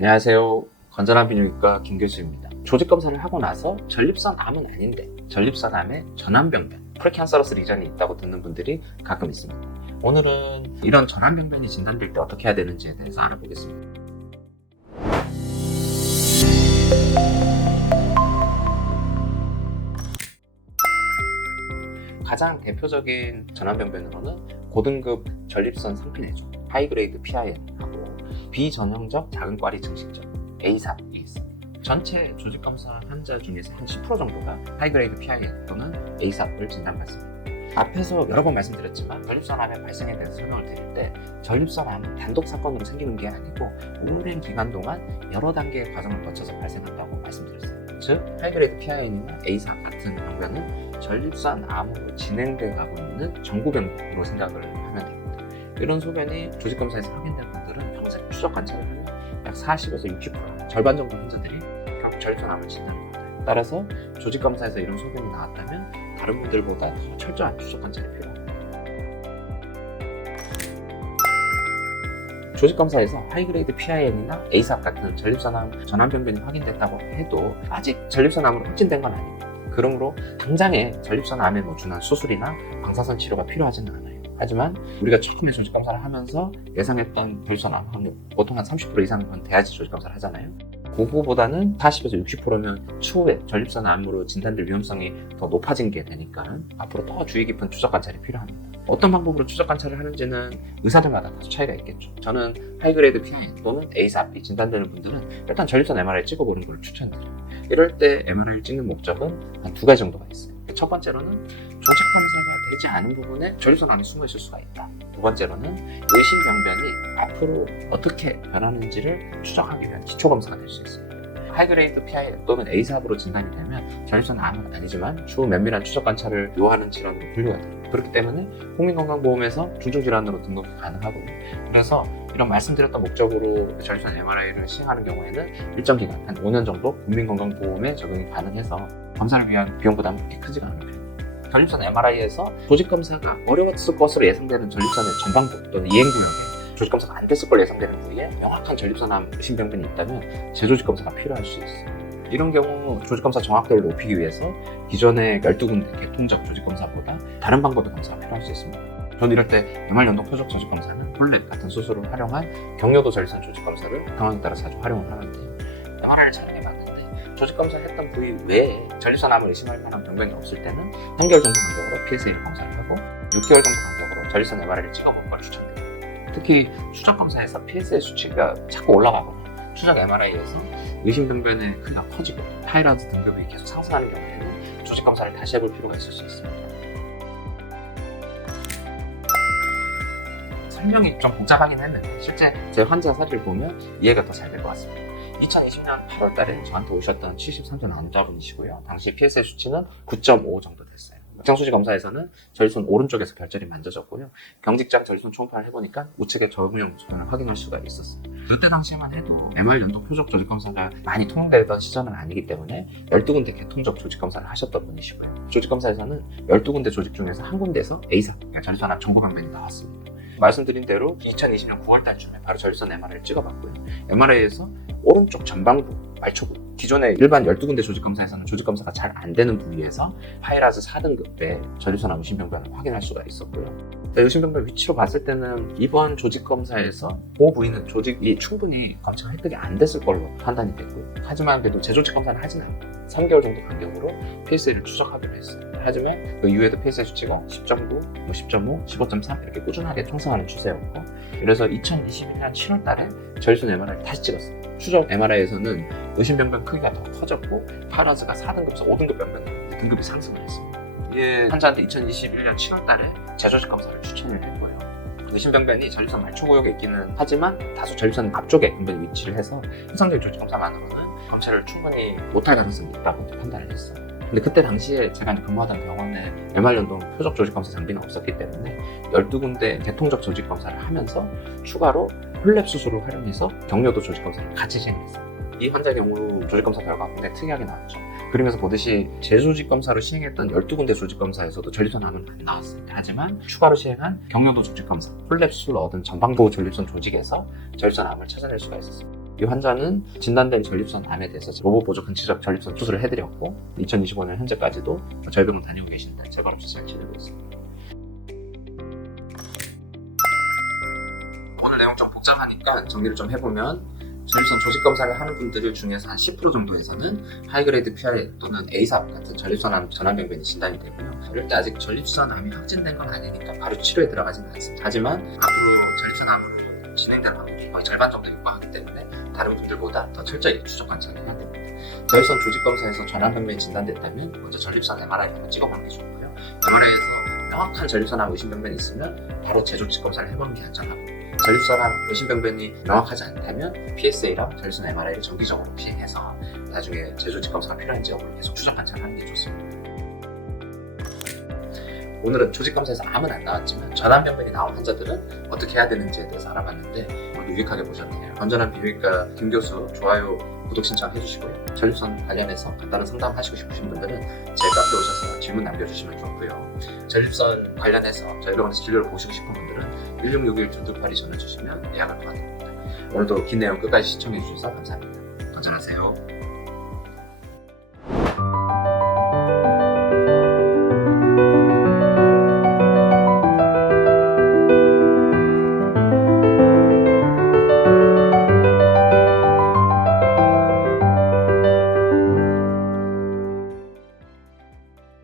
안녕하세요. 건전한 비뇨기과 김교수입니다. 조직검사를 하고 나서 전립선 암은 아닌데 전립선 암에 전암병변, 프리캔서러스 리전이 있다고 듣는 분들이 가끔 있습니다. 오늘은 이런 전암병변이 진단될 때 어떻게 해야 되는지에 대해서 알아보겠습니다. 가장 대표적인 전암병변으로는 고등급 전립선 상피내종, 하이그레이드 PIN하고 비전형적 작은꽈리 증식증, ASAP이 있습니다. 전체 조직검사 환자 중에서 한 10% 정도가 하이그레이드 PIN 또는 ASAP을 진단받습니다. 앞에서 여러 번 말씀드렸지만 전립선암의 발생에 대해서 설명을 드릴 때 전립선암은 단독 사건으로 생기는 게 아니고 오랜 기간 동안 여러 단계의 과정을 거쳐서 발생한다고 말씀드렸어요. 즉 하이그레이드 PIN이나 ASAP 같은 병변은 전립선암으로 진행돼 가고 있는 정구병으로 생각을 하면 됩니다. 이런 소변이 조직검사에서 확인된 분들은 평생 추적 관찰을 하면 약 40에서 60% 절반 정도 환자들이 결국 전립선암을 진단을 받아요. 따라서 조직검사에서 이런 소변이 나왔다면 다른 분들보다 더 철저한 추적 관찰이 필요합니다. 조직검사에서 하이그레이드 PIN이나 ASAP 같은 전립선암 전암병변이 확인됐다고 해도 아직 전립선암으로 확진된 건 아닙니다. 그러므로 당장에 전립선암에 준한 수술이나 방사선 치료가 필요하지는 않아요. 하지만 우리가 처음에 조직검사를 하면서 예상했던 전립선암 확률, 보통 한 30% 이상은 돼야지 조직검사를 하잖아요. 그거보다는 40에서 60%면 추후에 전립선암으로 진단될 위험성이 더 높아진 게 되니까 앞으로 더 주의 깊은 추적 관찰이 필요합니다. 어떤 방법으로 추적 관찰을 하는지는 의사들마다 다소 차이가 있겠죠. 저는 하이그레이드 PIN 또는 ASAP이 진단되는 분들은 일단 전립선 MRI 찍어보는 걸 추천드려요. 이럴 때 MRI를 찍는 목적은 한 두 가지 정도가 있어요. 첫 번째로는 조직 검사가 되지 않은 부분에 전립선암이 숨어 있을 수가 있다. 두 번째로는 의심병변이 앞으로 어떻게 변하는지를 추적하기 위한 기초 검사가 될 수 있습니다. 하이그레이드 PIN 또는 ASAP으로 진단이 되면 전립선암은 아니지만 추후 면밀한 추적 관찰을 요하는 질환으로 분류가 돼요. 그렇기 때문에 국민건강보험에서 중증질환으로 등록이 가능하고요. 그래서 이런 말씀드렸던 목적으로 전립선 MRI를 시행하는 경우에는 일정 기간, 한 5년 정도 국민건강보험에 적용이 가능해서 검사를 위한 비용 부담은 그렇게 크지가 않은 편입니다. 전립선 MRI에서 조직검사가 어려웠을 것으로 예상되는 전립선의 전방부 또는 이행구역에 조직검사가 안 됐을 걸로 예상되는 부위에 명확한 전립선암 의심병변이 있다면 재조직검사가 필요할 수 있어요. 이런 경우 조직검사 정확도를 높이기 위해서 기존의 12군데 개통적 조직검사보다 다른 방법의 검사가 필요할 수 있습니다. 저는 이럴 때 MR 연동 표적 조직검사는 홀랩 같은 수술을 활용한 경료도 전립선 조직검사를 상황에 따라 자주 활용을 하는데 MRI를 촬영해봤는데 조직검사를 했던 부위 외에 전립선암을 의심할 만한 병변이 없을 때는 3개월 정도 간격으로 PSA를 검사를 하고 6개월 정도 간격으로 전립선 MRI를 찍어보는 걸 추천드립니다. 특히 추적검사에서 PSA 수치가 자꾸 올라가거나 추적 MRI에서 의심병변의 크기가 커지고 파이라즈 등급이 계속 상승하는 경우에는 조직검사를 다시 해볼 필요가 있을 수 있습니다. 설명이 좀 복잡하긴 했는데 실제 제 환자 사례를 보면 이해가 더 잘 될 것 같습니다. 2020년 8월 달에 저한테 오셨던 73세 남자분이시고요. 당시 PSA 수치는 9.5 정도 됐어요. 막장수지 검사에서는 전립선 오른쪽에서 별자리 만져졌고요. 경직장 전립선 초음파를 해보니까 우측에 저무형 소변을 확인할 수가 있었어요. 그때 당시에만 해도 MR 연동 표적 조직검사가 많이 통용되던 시절은 아니기 때문에 12군데 개통적 조직검사를 하셨던 분이시고요. 조직검사에서는 12군데 조직 중에서 한 군데에서 ASAP, 그러니까 전립선암 정보병변이 나왔습니다. 말씀드린 대로 2020년 9월 달쯤에 바로 전립선 MRI를 찍어봤고요. MRI에서 오른쪽 전방부, 말초부, 기존의 일반 12군데 조직검사에서는 조직검사가 잘 안 되는 부위에서 파이라즈 4등급의 전립선암 의심병변을 확인할 수가 있었고요. 의심병변 위치로 봤을 때는 이번 조직검사에서 그 부위는 조직이 충분히 검체가 획득이 안 됐을 걸로 판단이 됐고요. 하지만 그래도 재조직검사를 하진 않고 3개월 정도 간격으로 PSA를 추적하기로 했어요. 하지만 그 이후에도 PSA 수치가 10.9, 10.5, 15.3 이렇게 꾸준하게 상승하는 추세였고 그래서 2021년 7월 달에 전립선 MRI를 다시 찍었어요. 추적 MRI에서는 의심병변 크기가 더 커졌고 파이라즈가 4등급에서 5등급 병변 등급이 상승을 했습니다. 이 환자한테 2021년 7월 달에 재조직 검사를 추천을 했고요. 의심병변이 전립선 말초구역에 있기는 하지만 다소 전립선 앞쪽에 병변이 위치를 해서 현상적인 조직 검사만으로는 검체를 충분히 못할 가능성이 있다고 판단을 했어요. 근데 그때 당시에 제가 근무하던 병원에 MR 연동 표적 조직 검사 장비는 없었기 때문에 12군데 개통적 조직 검사를 하면서 추가로 홀랩 수술을 활용해서 경료도 조직 검사를 같이 진행했어요. 이 환자 경우 조직검사 결과가 굉장히 특이하게 나왔죠. 그림에서 보듯이 재조직검사로 시행했던 12군데 조직검사에서도 전립선암은 안 나왔습니다. 하지만 추가로 시행한 경료도 조직검사, 홀랩 수술로 얻은 전방부 전립선 조직에서 전립선암을 찾아낼 수가 있었습니다. 이 환자는 진단된 전립선 암에 대해서 로봇 보조 근치적 전립선 수술을 해드렸고 2025년 현재까지도 저희 병원 다니고 계신데 재발 없이 잘 지내고 있습니다. 오늘 내용 좀 복잡하니까 정리를 좀 해보면 전립선 조직 검사를 하는 분들 중에서 한 10% 정도에서는 하이그레이드 PRA 또는 ASAP 같은 전립선암 전환병변이 진단이 되고요. 이럴 때 아직 전립선암이 확진된 건 아니니까 바로 치료에 들어가지는 않습니다. 하지만 앞으로 전립선암으로 진행될 확률이 거의 절반 정도 육박하기 때문에 다른 분들보다 더 철저히 추적 관찰을 해야 됩니다. 전립선 조직 검사에서 전환병변이 진단됐다면 먼저 전립선 MRI 한번 찍어보는 게 좋고요. MRI에서 명확한 전립선암 의심병변이 있으면 바로 재조직 검사를 해보는 게 안전하고 전립선암 의심병변이 명확하지 않다면 PSA랑 전립선 MRI를 정기적으로 시행해서 나중에 재조직 검사가 필요한지 여부를 계속 추적 관찰하는 게 좋습니다. 오늘은 조직 검사에서 암은 안 나왔지만 전환병변이 나온 환자들은 어떻게 해야 되는지에 대해서 알아봤는데 오늘 유익하게 보셨네요. 건전한 비뇨기과 김 교수 좋아요, 구독 신청 해주시고요. 전립선 관련해서 간단한 상담하시고 싶으신 분들은 제 카페 오셔서 질문 남겨주시면 좋고요. 전립선 관련해서 저희 병원에서 진료를 보시고 싶은 분들은 1661-2282 전화 주시면 예약을 도와드립니다. 오늘도 긴 내용 끝까지 시청해 주셔서 감사합니다. 건전하세요.